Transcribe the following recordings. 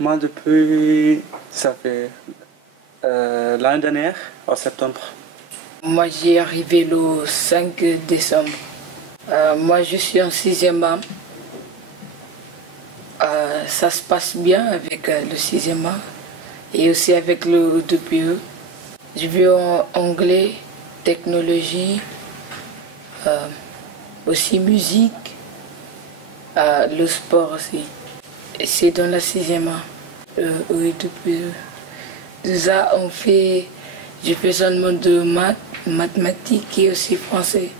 Moi, depuis, ça fait l'année dernière, en septembre. Moi, j'y arrivé le 5 décembre. Moi, je suis en 6e A. Ça se passe bien avec le 6e A et aussi avec le 2PE. Je vais en anglais, technologie, aussi musique, le sport aussi. Et c'est dans la 6e A. Oui, 2PE. Déjà, je fais seulement de mathématiques et aussi français.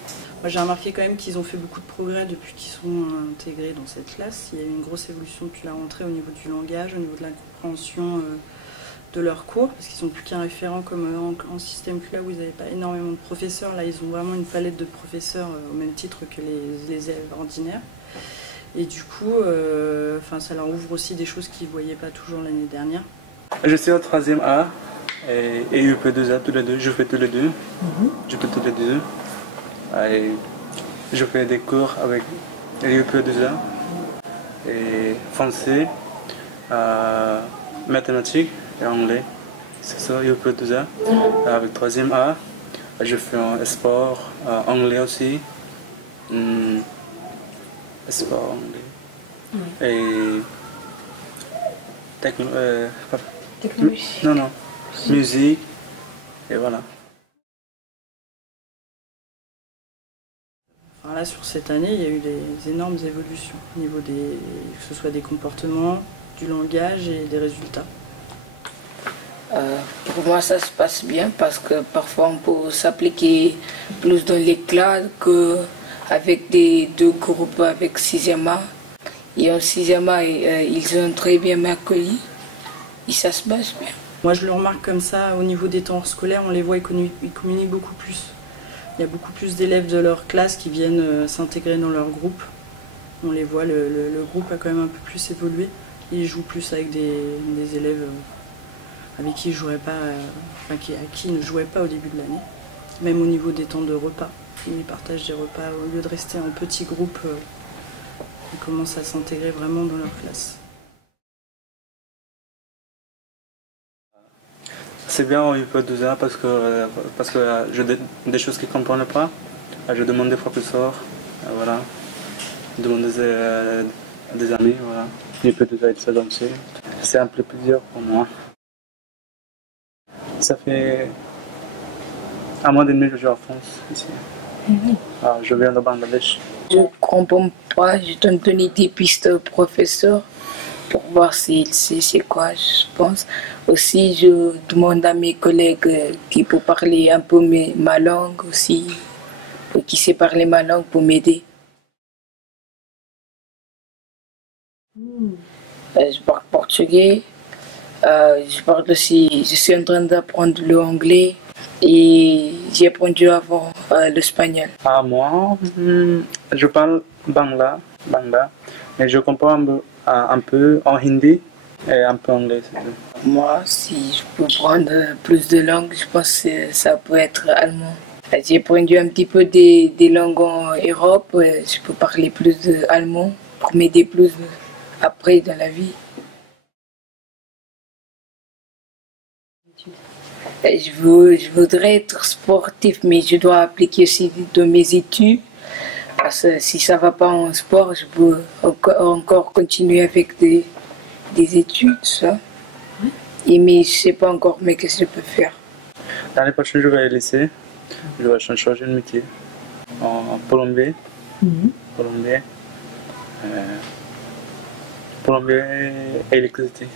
Moi, j'ai remarqué quand même qu'ils ont fait beaucoup de progrès depuis qu'ils sont intégrés dans cette classe. Il y a eu une grosse évolution depuis la rentrée au niveau du langage, au niveau de la compréhension de leurs cours, parce qu'ils sont plus qu'un référent comme en système Q, là où ils n'avaient pas énormément de professeurs. Là, ils ont vraiment une palette de professeurs au même titre que les élèves ordinaires. Et du coup, ça leur ouvre aussi des choses qu'ils ne voyaient pas toujours l'année dernière. Je suis au 3e A et UP2A, tous les deux. Je fais tous les deux. Je fais tous les deux. Et je fais des cours avec UP2A et français, mathématiques et anglais. C'est ça, UP2A. Avec 3e A, je fais un sport, anglais aussi. Sport anglais. Et technologie. Non, musique. Et voilà. Alors là, sur cette année, il y a eu des énormes évolutions au niveau que ce soit des comportements, du langage et des résultats. Pour moi, ça se passe bien parce que parfois on peut s'appliquer plus dans les classes qu'avec des deux groupes avec 6e A. Et en 6e A, ils ont très bien accueilli et ça se passe bien. Moi, je le remarque comme ça, au niveau des temps scolaires, on les voit, ils communiquent beaucoup plus. Il y a beaucoup plus d'élèves de leur classe qui viennent s'intégrer dans leur groupe. On les voit, le groupe a quand même un peu plus évolué. Ils jouent plus avec des élèves avec qui ils joueraient pas, à qui ils ne jouaient pas au début de l'année. Même au niveau des temps de repas. Ils partagent des repas, au lieu de rester en petits groupes, ils commencent à s'intégrer vraiment dans leur classe. C'est bien en UP2A parce que j'ai des choses qu'ils ne comprennent pas. Je demande des professeurs, voilà. Je demande des amis, voilà. UP2A et tout ça, donc c'est un peu plus dur pour moi. Ça fait un mois et demi que je suis en France, ici. Je viens de Bangladesh. Je ne comprends pas, je donne des pistes au professeur pour voir s'il sait c'est quoi, je pense. Aussi, je demande à mes collègues qui peuvent parler un peu ma langue aussi, qui sait parler ma langue pour m'aider. Je parle portugais, je suis en train d'apprendre le et j'ai appris avant l'espagnol. Moi, je parle bangla, mais je comprends un peu en hindi et un peu anglais. Moi, si je peux prendre plus de langues, je pense que ça peut être allemand. J'ai appris un petit peu des langues en Europe, je peux parler plus d'allemand pour m'aider plus après dans la vie. Je voudrais être sportif, mais je dois appliquer aussi de mes études. Parce que si ça ne va pas en sport, je peux encore continuer avec des études, ça. Mais je ne sais pas encore, mais qu'est-ce que je peux faire. L'année prochaine, je vais lycée. Je vais changer de métier en plombier. Plombier et électricité.